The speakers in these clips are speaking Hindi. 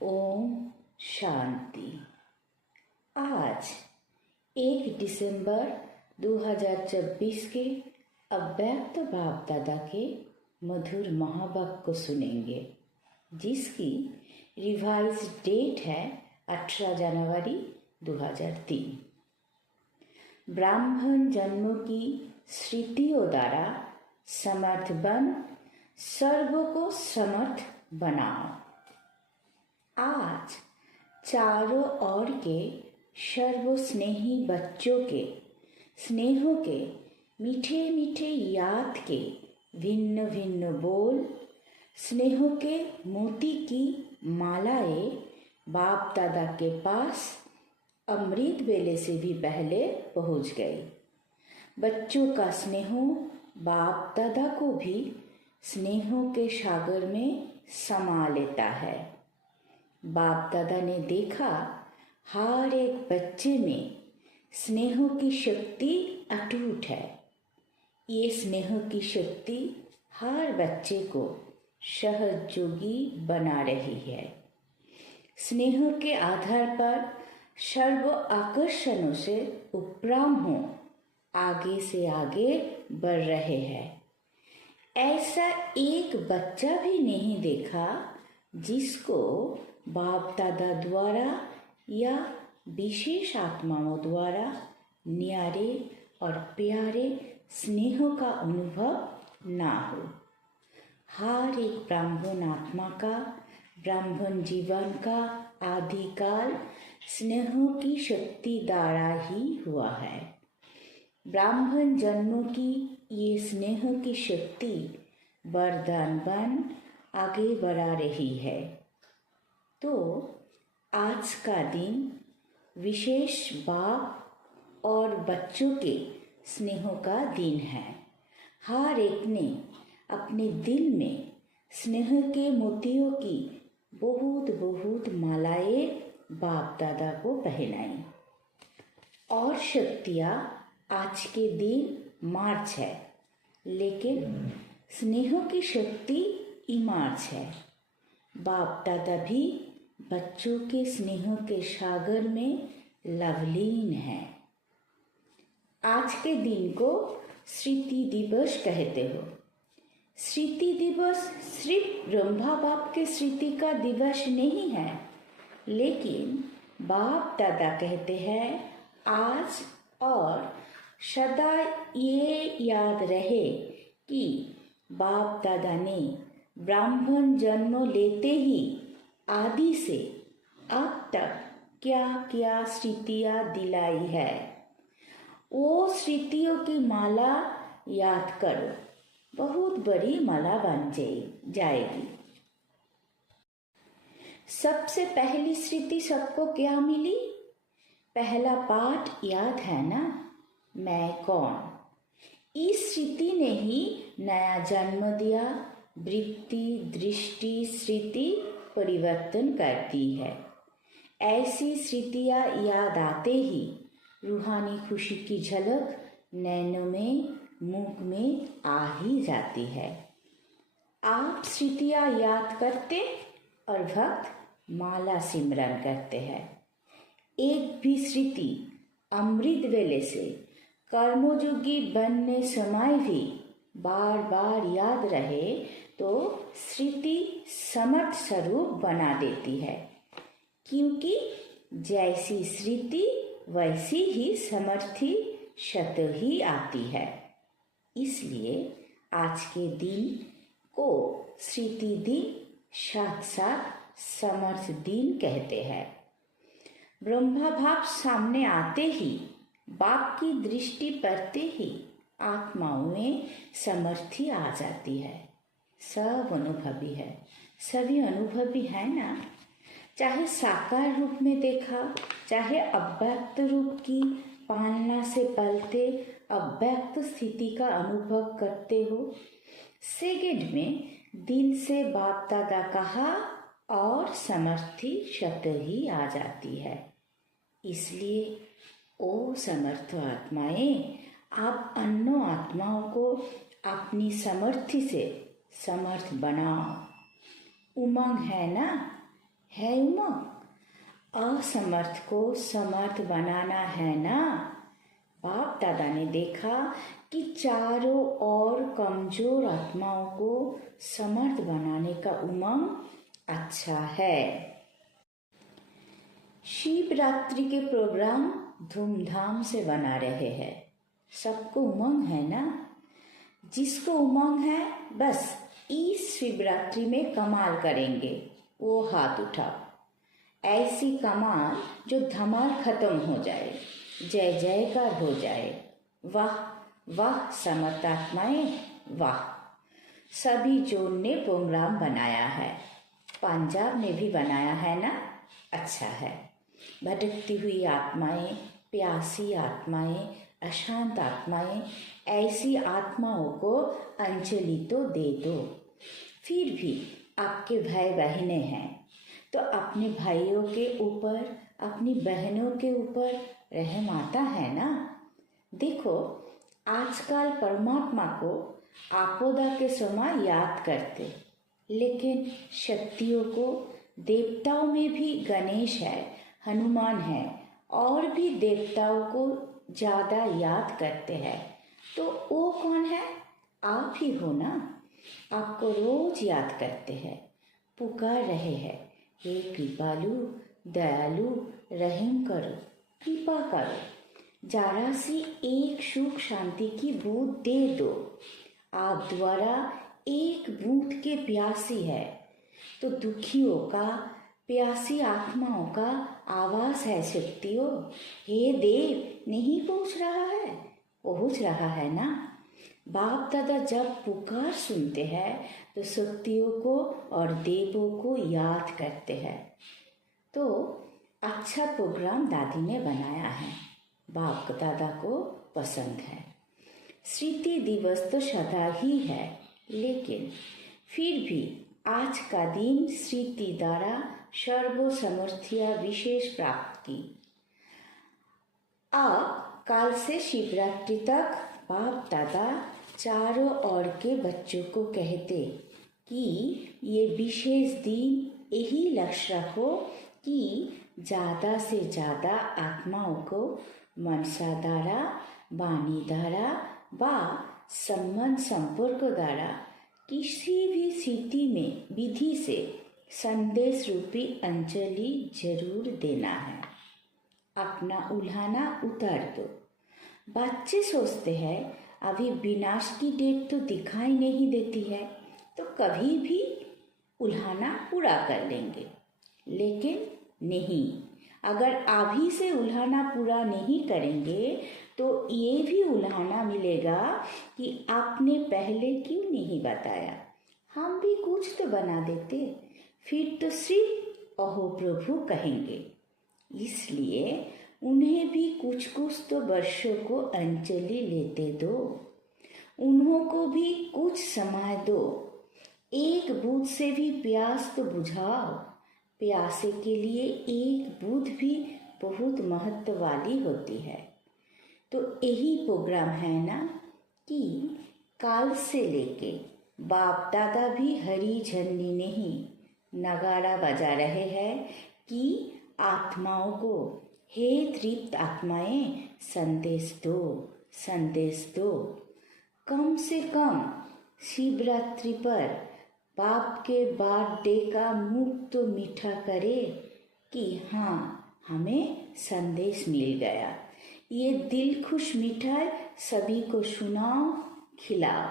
ओम शांति। आज 1 दिसंबर 2024 के अव्यक्त बाप दादा के मधुर महावाक्य को सुनेंगे, जिसकी रिवाइज डेट है 18 जनवरी 2003। ब्राह्मण जन्मों की स्मृतियों द्वारा समर्थ बन सर्व को समर्थ बनाओ। आज चारों ओर के सर्वस्नेही बच्चों के स्नेहों के मीठे मीठे याद के भिन्न भिन्न बोल, स्नेहों के मोती की मालाएं बाप दादा के पास अमृत वेले से भी पहले पहुंच गई। बच्चों का स्नेहो बाप दादा को भी स्नेहों के सागर में समा लेता है। बाप दादा ने देखा हर एक बच्चे में स्नेहों की शक्ति अटूट है। ये स्नेह की शक्ति हर बच्चे को सहयोगी बना रही है। स्नेह के आधार पर सर्व आकर्षणों से उपराम हो आगे से आगे बढ़ रहे हैं। ऐसा एक बच्चा भी नहीं देखा जिसको बाप दादा द्वारा या विशेष आत्माओं द्वारा न्यारे और प्यारे स्नेहों का अनुभव ना हो। हर एक ब्राह्मण आत्मा का, ब्राह्मण जीवन का आदिकाल स्नेहों की शक्ति द्वारा ही हुआ है। ब्राह्मण जन्मों की ये स्नेह की शक्ति वरदान बन आगे बढ़ा रही है। तो आज का दिन विशेष बाप और बच्चों के स्नेहों का दिन है। हर एक ने अपने दिल में स्नेह के मोतियों की बहुत बहुत मालाएं बाप दादा को पहनाई। और शक्तियाँ आज के दिन मार्च है, लेकिन स्नेहों की शक्ति इमार्च है। बाप दादा भी बच्चों के स्नेहों के सागर में लवलीन है। आज के दिन को स्मृति दिवस कहते हो। स्मृति दिवस सिर्फ ब्रह्मा बाप के स्मृति का दिवस नहीं है, लेकिन बाप दादा कहते हैं आज और सदा ये याद रहे कि बाप दादा ने ब्राह्मण जन्म लेते ही आदि से अब तक क्या क्या स्मृतियाँ दिलाई है। वो स्मृतियों की माला याद करो, बहुत बड़ी माला बन जाएगी। सबसे पहली स्मृति सबको क्या मिली? पहला पाठ याद है ना, मैं कौन। इस स्मृति ने ही नया जन्म दिया। वृत्ति, दृष्टि, स्मृति परिवर्तन करती है। ऐसी स्मृतियाँ याद आते ही रूहानी खुशी की झलक नैनों में, मुख में आ ही जाती है। आप स्मृतियाँ याद करते और भक्त माला सिमरन करते हैं। एक भी स्मृति अमृत वेले से कर्मयोगी बनने समय भी बार बार याद रहे तो स्मृति समर्थ स्वरूप बना देती है, क्योंकि जैसी स्मृति वैसी ही समर्थी शत ही आती है। इसलिए आज के दिन को स्मृति दिन साथ साथ समर्थ दिन कहते हैं। ब्रह्मा भाव सामने आते ही, बाप की दृष्टि पड़ते ही आत्माओं में समर्थी आ जाती है। सब अनुभवी है, सभी अनुभवी है ना। चाहे साकार रूप में देखा, चाहे अव्यक्त रूप की पालना से पलते अव्यक्त स्थिति का अनुभव करते हो। सेकंड में दिल से बाप दादा कहा और समर्थी शत ही आ जाती है। इसलिए ओ समर्थ आत्माएं, आप अन्य आत्माओं को अपनी समर्थी से समर्थ बनाओ। उमंग है ना, है उमंग। असमर्थ को समर्थ बनाना है ना। बाप दादा ने देखा कि चारों ओर कमजोर आत्माओं को समर्थ बनाने का उमंग अच्छा है। शिवरात्रि के प्रोग्राम धूमधाम से बना रहे हैं। सबको उमंग है ना। जिसको उमंग है बस इस शिवरात्रि में कमाल करेंगे, वो हाथ उठाओ। ऐसी कमाल जो धमाल खत्म हो जाए, जय जयकार हो जाए। वाह वाह समर्थ आत्माएं, वाह। सभी जोन ने प्रोग्राम बनाया है। पंजाब ने भी बनाया है ना, अच्छा है। भटकती हुई आत्माएं, प्यासी आत्माएं, अशांत आत्माएं, ऐसी आत्माओं को अंजलि तो दे दो। फिर भी आपके भाई बहनें हैं तो अपने भाइयों के ऊपर, अपनी बहनों के ऊपर रहम आता है ना। देखो आजकल परमात्मा को आपदा के समय याद करते, लेकिन शक्तियों को, देवताओं में भी गणेश है, हनुमान है और भी देवताओं को ज़्यादा याद करते हैं। तो वो कौन है? आप ही हो ना। आपको रोज याद करते हैं, पुकार रहे हैं, हे कृपालु दयालु रहम करो, कृपा करो, जरा सी एक सुख शांति की बूंद दे दो। आप द्वारा एक बूंद के प्यासी है तो दुखियों का, प्यासी आत्माओं का आवाज है शक्तियों। हे देव, नहीं पहुंच रहा है? पहुंच रहा है ना। बाप दादा जब पुकार सुनते हैं तो शक्तियों को और देवों को याद करते हैं। तो अच्छा प्रोग्राम दादी ने बनाया है, बाप दादा को पसंद है। स्मृति दिवस तो सदा ही है, लेकिन फिर भी आज का दिन स्मृति द्वारा सर्वसमर्थीय विशेष प्राप्त की। अब काल से शिवरात्रि तक बाप दादा चारों ओर के बच्चों को कहते कि ये विशेष दिन यही लक्ष्य रखो कि ज़्यादा से ज़्यादा आत्माओं को मनसा द्वारा, वाणी द्वारा व संबंध संपर्क द्वारा किसी भी स्थिति में विधि से संदेश रूपी अंजलि जरूर देना है। अपना उल्हाना उतार दो। बच्चे सोचते हैं अभी विनाश की डेट तो दिखाई नहीं देती है, तो कभी भी उल्हाना पूरा कर लेंगे। लेकिन नहीं, अगर अभी से उल्हाना पूरा नहीं करेंगे तो ये भी उल्हाना मिलेगा कि आपने पहले क्यों नहीं बताया, हम भी कुछ तो बना देते। फिर तो सिर्फ अहो प्रभु कहेंगे। इसलिए उन्हें भी कुछ कुछ तो वर्षों को अंजलि लेते दो, उन्हों को भी कुछ समय दो। एक बूंद से भी प्यास तो बुझाओ। प्यासे के लिए एक बूंद भी बहुत महत्व वाली होती है। तो यही प्रोग्राम है ना कि काल से लेके बाप दादा भी हरी झंडी नहीं नगाड़ा बजा रहे हैं कि आत्माओं को, हे तृप्त आत्माएं, संदेश दो, संदेश दो। कम से कम शिवरात्रि पर बाप के बर्थडे का मुख तो मीठा करे कि हाँ, हमें संदेश मिल गया। ये दिल खुश मिठाई सभी को सुनाओ, खिलाओ।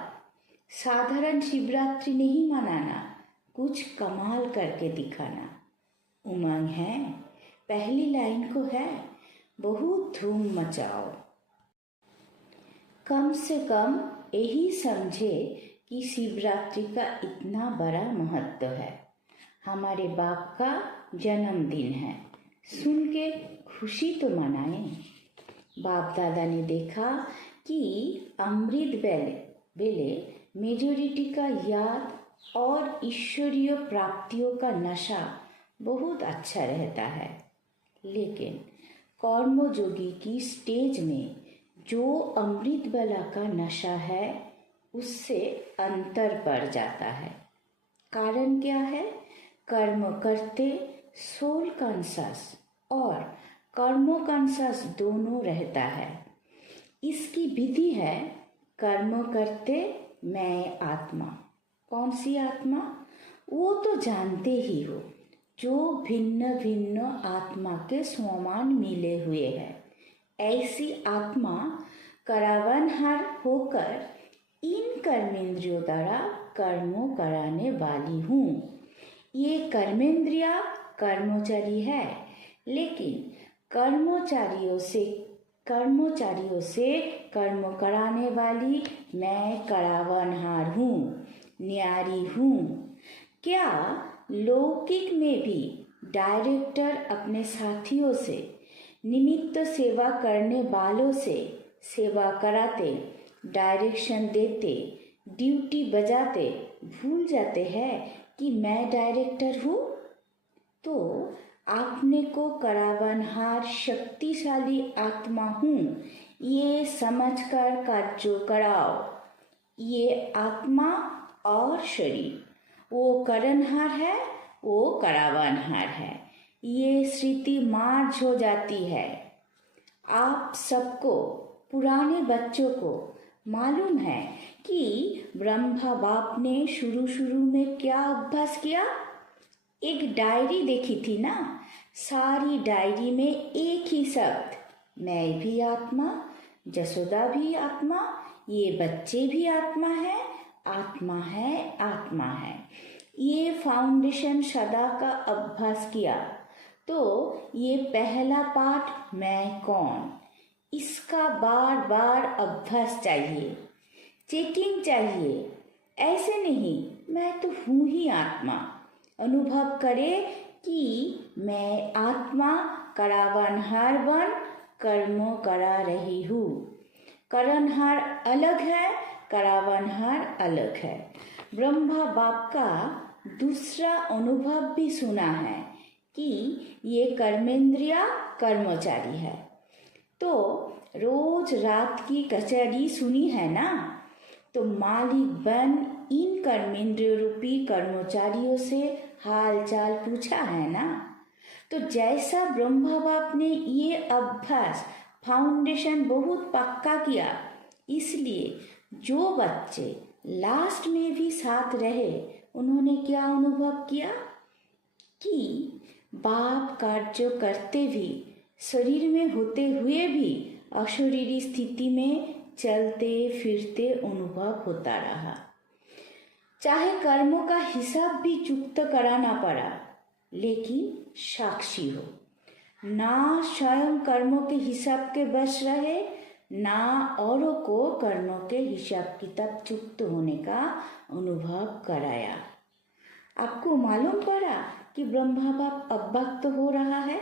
साधारण शिवरात्रि नहीं मनाना, कुछ कमाल करके दिखाना। उमंग है, पहली लाइन को है, बहुत धूम मचाओ। कम से कम यही समझे कि शिवरात्रि का इतना बड़ा महत्व है। हमारे बाप का जन्मदिन है, सुन के खुशी तो मनाएं। बाप दादा ने देखा कि अमृत बेले मेजोरिटी का याद और ईश्वरीय प्राप्तियों का नशा बहुत अच्छा रहता है, लेकिन कर्मयोगी की स्टेज में जो अमृत बेला का नशा है उससे अंतर पड़ जाता है। कारण क्या है? कर्म करते सोल कॉन्शस और कर्मो कॉन्शस दोनों रहता है। इसकी विधि है कर्म करते मैं आत्मा। कौन सी आत्मा? वो तो जानते ही हो, जो भिन्न भिन्न आत्मा के समान मिले हुए है। ऐसी आत्मा करावनहार होकर इन कर्मेंद्रियों द्वारा कर्मों कराने वाली हूँ। ये कर्मेंद्रिया कर्मचारी है, लेकिन कर्मचारियों से कर्म कराने वाली मैं करावनहार हूँ, न्यारी हूँ। क्या लौकिक में भी डायरेक्टर अपने साथियों से, निमित्त सेवा करने वालों से सेवा कराते, डायरेक्शन देते, ड्यूटी बजाते भूल जाते हैं कि मैं डायरेक्टर हूँ? तो आपने को करावनहार शक्तिशाली आत्मा हूँ ये समझकर कार्य कराओ। ये आत्मा और शरीर, वो करनहार है, वो करावनहार है। ये स्थिति मार्ज हो जाती है। आप सबको, पुराने बच्चों को मालूम है कि ब्रह्मा बाप ने शुरू में क्या अभ्यास किया? एक डायरी देखी थी ना, सारी डायरी में एक ही शब्द, मैं भी आत्मा, जसोदा भी आत्मा, ये बच्चे भी आत्मा है, आत्मा है, आत्मा है। ये फाउंडेशन सदा का अभ्यास किया तो ये पहला पाठ मैं कौन, इसका बार बार अभ्यास चाहिए, चेकिंग चाहिए। ऐसे नहीं मैं तो हूँ ही आत्मा। अनुभव करे कि मैं आत्मा करावनहार बन कर्मों करा रही हूँ। करनहार अलग है, करावनहार अलग है। ब्रह्मा बाप का दूसरा अनुभव भी सुना है कि ये कर्मेंद्रिया कर्मचारी है। तो रोज रात की कचहरी सुनी है ना, तो मालिक बन इन कर्मेंद्रिय रूपी कर्मचारियों से हाल चाल पूछा है ना। तो जैसा ब्रह्मा बाप ने ये अभ्यास फाउंडेशन बहुत पक्का किया, इसलिए जो बच्चे लास्ट में भी साथ रहे उन्होंने क्या अनुभव किया कि बाप कार्य करते भी, शरीर में होते हुए भी अशरीरी स्थिति में चलते फिरते अनुभव होता रहा। चाहे कर्मों का हिसाब भी चुकता कराना पड़ा, लेकिन साक्षी हो। ना स्वयं कर्मों के हिसाब के बस रहे, ना औरों को कर्मों के हिसाब किताब चुक्त होने का अनुभव कराया। आपको मालूम पड़ा कि ब्रह्मा बाप अभक्त हो रहा है?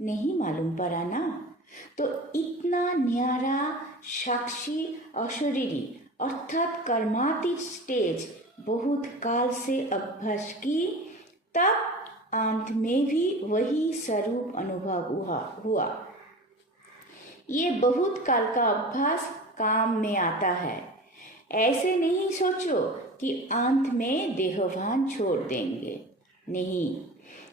नहीं मालूम पड़ा ना। तो इतना न्यारा साक्षी अशरीरी अर्थात कर्मातीत स्टेज बहुत काल से अभ्यास की, तब अंत में भी वही स्वरूप अनुभव हुआ। ये बहुत काल का अभ्यास काम में आता है। ऐसे नहीं सोचो कि अंत में देहभान छोड़ देंगे, नहीं।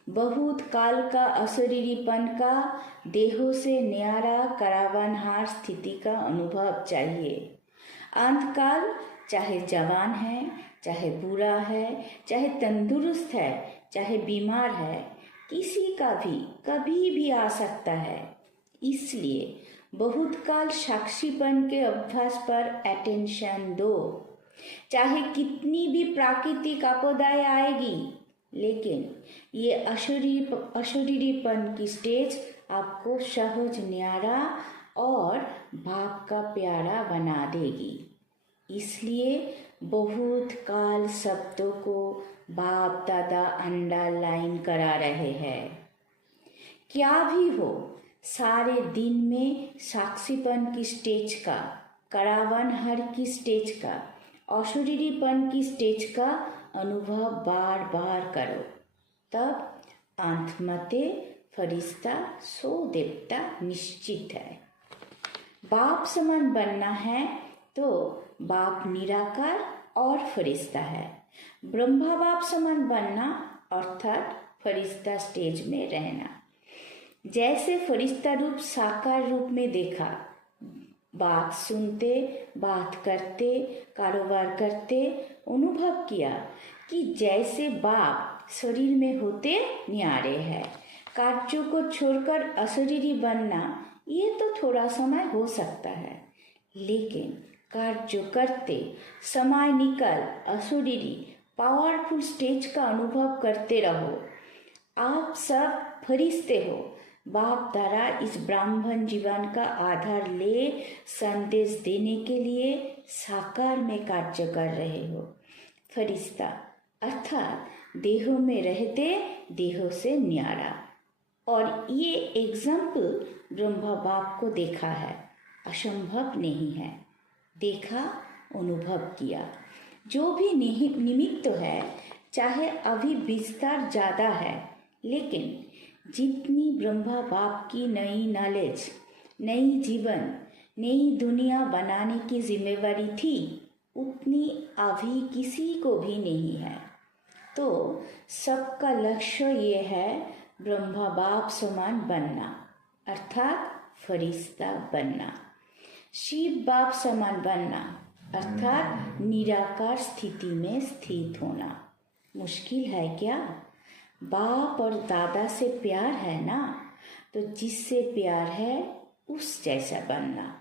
बहुत काल का अशरीरीपन का देहों से न्यारा करावनहार स्थिति का अनुभव चाहिए। अंतकाल चाहे जवान है, चाहे बुरा है, चाहे तंदुरुस्त है, चाहे बीमार है, किसी का भी कभी भी आ सकता है। इसलिए बहुत काल साक्षीपन के अभ्यास पर अटेंशन दो। चाहे कितनी भी प्राकृतिक आपदाएं आएगी, लेकिन ये अशरीरीपन की स्टेज आपको सहज न्यारा और बाप का प्यारा बना देगी। इसलिए बहुत काल शब्दों को बाप दादा अंडरलाइन करा रहे हैं। क्या भी हो, सारे दिन में साक्षीपन की स्टेज का, करावनहार की स्टेज का, अशरीरीपन की स्टेज का अनुभव बार बार करो। तब अंतमते फरिश्ता सो देवता निश्चित है। बाप समान बनना है तो बाप निराकार और फरिश्ता है। ब्रह्मा बाप समान बनना अर्थात फरिश्ता स्टेज में रहना। जैसे फरिश्ता रूप साकार रूप में देखा, बात सुनते, बात करते, कारोबार करते, अनुभव किया कि जैसे बाप शरीर में होते न्यारे है। कार्यों को छोड़कर अशरीरी बनना ये तो थोड़ा समय हो सकता है, लेकिन कार्य करते समय निकल अशरीरी पावरफुल स्टेज का अनुभव करते रहो। आप सब फरिश्ते हो, बाप द्वारा इस ब्राह्मण जीवन का आधार ले संदेश देने के लिए साकार में कार्य कर रहे हो। फरिश्ता अर्थात देहों में रहते देहों से न्यारा। और ये एग्जाम्पल ब्रह्मा बाप को देखा है, असंभव नहीं है, देखा, अनुभव किया। जो भी निमित्त है, चाहे अभी विस्तार ज़्यादा है, लेकिन जितनी ब्रह्मा बाप की नई नॉलेज, नई जीवन, नई दुनिया बनाने की जिम्मेवारी थी, उतनी अभी किसी को भी नहीं है। तो सबका लक्ष्य ये है ब्रह्मा बाप समान बनना, अर्थात फरिश्ता बनना। शिव बाप समान बनना, अर्थात निराकार स्थिति में स्थित होना। मुश्किल है क्या? बाप और दादा से प्यार है ना, तो जिससे प्यार है उस जैसा बनना।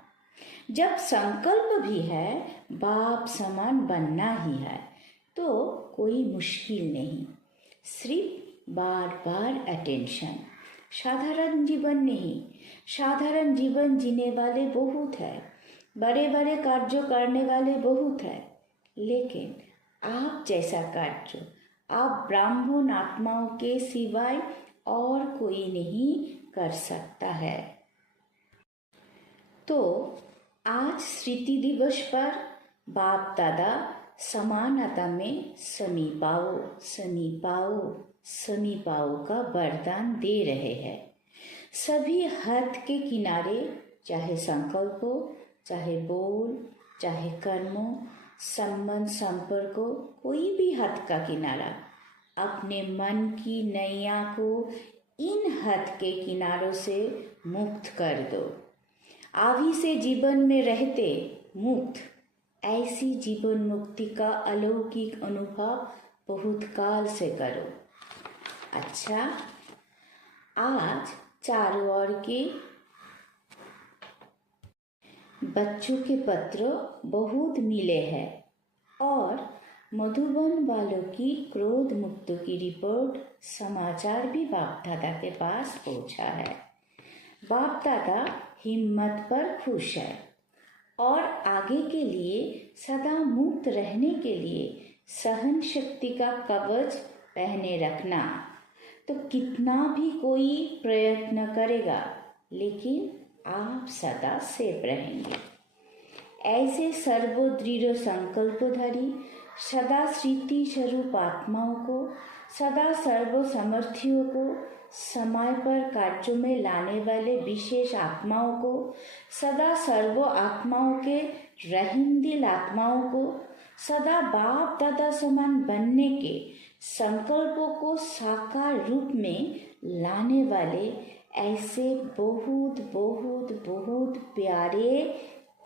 जब संकल्प भी है बाप समान बनना ही है, तो कोई मुश्किल नहीं, सिर्फ बार बार अटेंशन। साधारण जीवन नहीं, साधारण जीवन जीने वाले बहुत है, बड़े बड़े कार्य करने वाले बहुत है, लेकिन आप जैसा कार्य आप ब्राह्मण आत्माओं के सिवाय और कोई नहीं कर सकता है। तो आज स्मृति दिवस पर बाप दादा समानता में समीपाओ समीपाओ समीपाओ का वरदान दे रहे हैं। सभी हद के किनारे, चाहे संकल्प हो, चाहे बोल, चाहे कर्मों, संबंध, संपर्क, कोई भी हद का किनारा, अपने मन की नैया को इन हद के किनारों से मुक्त कर दो। आदि से जीवन में रहते मुक्त, ऐसी जीवन मुक्ति का अलौकिक अनुभव बहुत काल से करो। अच्छा, आज चारों ओर के बच्चों के पत्र बहुत मिले हैं और मधुबन वालों की क्रोध मुक्त की रिपोर्ट समाचार भी बाप दादा के पास पहुंचा है। बाप दादा हिम्मत पर खुश है और आगे के लिए सदा मुक्त रहने के लिए सहन शक्ति का कवच पहने रखना। तो कितना भी कोई प्रयत्न करेगा, लेकिन आप सदा सेफ रहेंगे। ऐसे सर्वदृढ़ संकल्पधारी सदा स्मृति स्वरूप आत्माओं को, सदा सर्व समर्थियों को, समय पर कार्यों में लाने वाले विशेष आत्माओं को, सदा सर्व आत्माओं के रहीम दिल आत्माओं को, सदा बाप दादा समान बनने के संकल्पों को साकार रूप में लाने वाले ऐसे बहुत बहुत बहुत प्यारे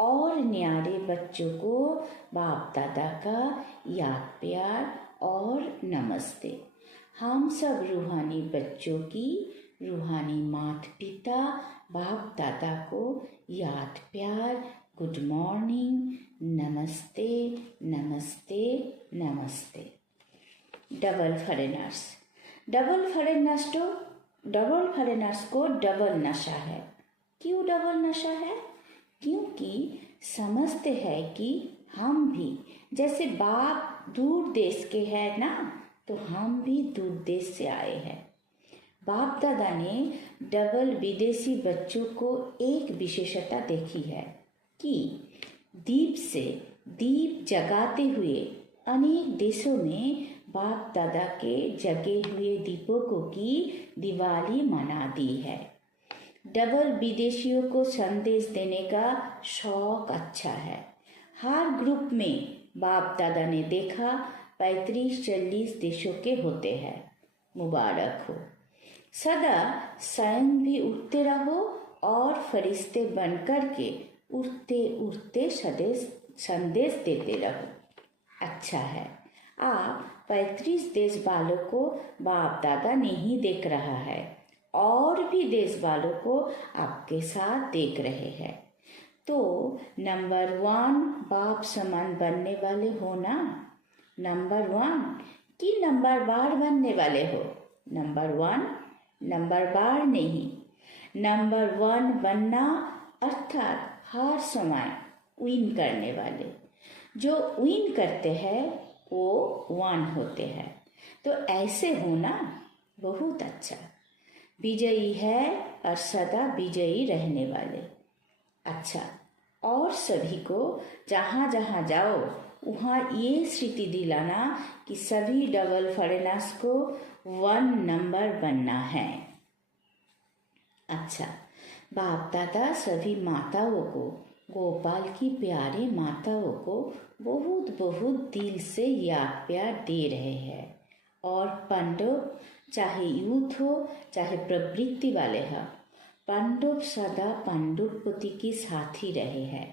और न्यारे बच्चों को बाप दादा का याद प्यार और नमस्ते। हम सब रूहानी बच्चों की रूहानी माता पिता बाप दादा को याद प्यार, गुड मॉर्निंग, नमस्ते नमस्ते नमस्ते। डबल फॉरेनर्स, डबल फॉरेनर्स को डबल नशा है। क्यों डबल नशा है? क्योंकि समझते हैं कि हम भी जैसे बाप दूर देश के हैं ना, तो हम भी दूर देश से आए हैं। बाप दादा ने डबल विदेशी बच्चों को एक विशेषता देखी है कि दीप से दीप जगाते हुए अनेक देशों में बाप दादा के जगे हुए दीपकों की दिवाली मना दी है। डबल विदेशियों को संदेश देने का शौक अच्छा है। हर ग्रुप में बाप दादा ने देखा 35-40 देशों के होते हैं। मुबारक हो। सदा स्वयं भी उठते रहो और फरिश्ते बनकर के उड़ते उड़ते संदेश देते रहो। अच्छा है, आप 35 देश वालों को बाप दादा नहीं देख रहा है, और भी देश वालों को आपके साथ देख रहे हैं। तो नंबर 1 बाप समान बनने वाले हो ना? नंबर 1 कि नंबर बार बनने वाले हो? नंबर 1 नंबर बार नहीं, नंबर 1 बनना अर्थात हर समय विन करने वाले। जो विन करते हैं वो 1 होते हैं। तो ऐसे होना बहुत अच्छा। विजयी है और सदा विजयी रहने वाले। अच्छा, और सभी को जहाँ जहाँ जाओ वहाँ ये स्थिति दिलाना कि सभी डबल फॉरेनर्स को 1 नंबर बनना है। अच्छा, बाप दादा सभी माताओं को, गोपाल की प्यारी माताओं को बहुत बहुत दिल से याद प्यार दे रहे हैं। और पांडव चाहे यूथ हो चाहे प्रवृत्ति वाले हो, पांडव सदा पांडुपति के साथी रहे हैं।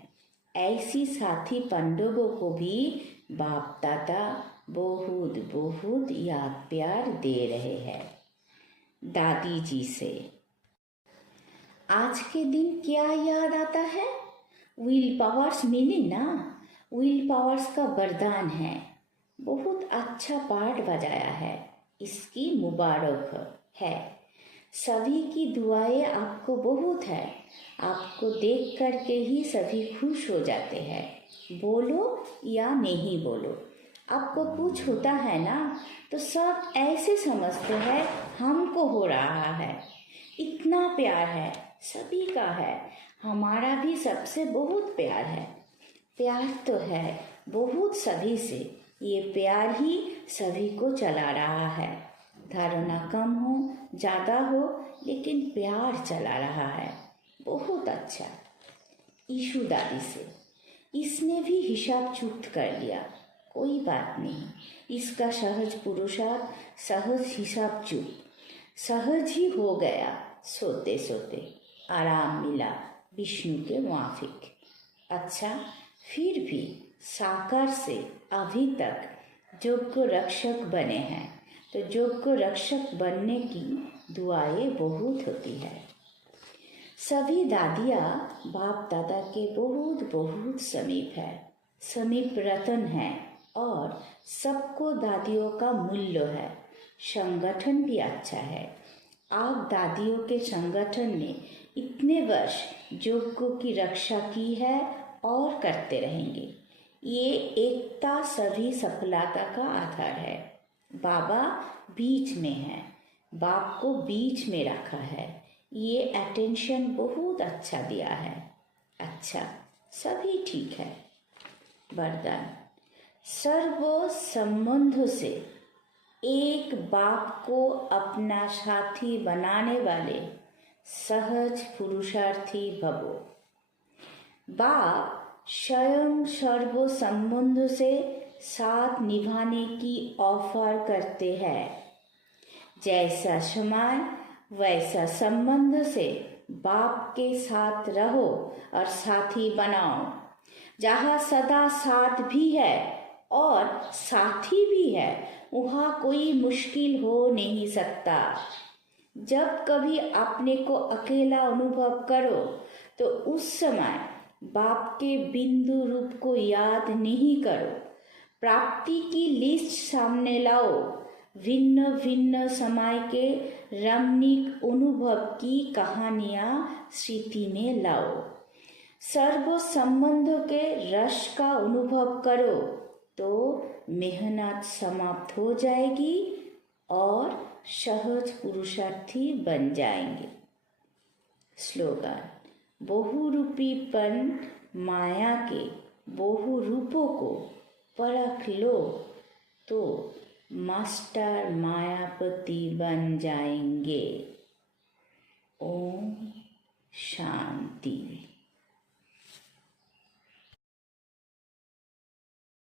ऐसी साथी पांडवों को भी बाप दादा बहुत बहुत याद प्यार दे रहे हैं। दादी जी से आज के दिन क्या याद आता है? विल पावर्स मिले ना, विल पावर्स का वरदान है। बहुत अच्छा पाठ बजाया है, इसकी मुबारक है। सभी की दुआएं आपको बहुत है। आपको देख कर के ही सभी खुश हो जाते हैं, बोलो या नहीं बोलो। आपको कुछ होता है ना तो सब ऐसे समझते हैं हमको हो रहा है। इतना प्यार है, सभी का है, हमारा भी सबसे बहुत प्यार है। प्यार तो है बहुत सभी से, ये प्यार ही सभी को चला रहा है। धारणा कम हो ज़्यादा हो लेकिन प्यार चला रहा है। बहुत अच्छा। ईशु दादी से इसने भी हिसाब चुक्त कर लिया, कोई बात नहीं। इसका सहज पुरुषार्थ, सहज हिसाब चुक्त, सहज ही हो गया। सोते सोते आराम मिला विष्णु के मुआफिक। अच्छा, फिर भी साकार से अभी तक योग्य रक्षक बने हैं, तो योग्य रक्षक बनने की दुआएं बहुत होती है। सभी दादियाँ बाप दादा के बहुत बहुत समीप है, समीप रतन है, और सबको दादियों का मूल्य है। संगठन भी अच्छा है। आप दादियों के संगठन ने इतने वर्ष योग्य की रक्षा की है और करते रहेंगे। ये एकता सभी सफलता का आधार है। बाबा बीच में है, बाप को बीच में रखा है। ये अटेंशन बहुत अच्छा दिया है। अच्छा, सभी ठीक है। वरदान सर्व संबंधों से एक बाप को अपना साथी बनाने वाले सहज पुरुषार्थी भवो। बाप स्वयं सर्व संबंधों से साथ निभाने की ऑफर करते हैं। जैसा समय वैसा संबंध से बाप के साथ रहो और साथी बनाओ। जहाँ सदा साथ भी है और साथी भी है वहाँ कोई मुश्किल हो नहीं सकता। जब कभी अपने को अकेला अनुभव करो तो उस समय बाप के बिंदु रूप को याद नहीं करो। प्राप्ति की लिस्ट सामने लाओ। भिन्न भिन्न समय के रमणीक अनुभव की कहानियाँ स्मृति में लाओ। सर्व संबंधों के रस का अनुभव करो तो मेहनत समाप्त हो जाएगी और सहज पुरुषार्थी बन जाएंगे। स्लोगन बहुरूपीपन माया के बहुरूपों को परख लो तो मास्टर मायापति बन जाएंगे। ओम शांति।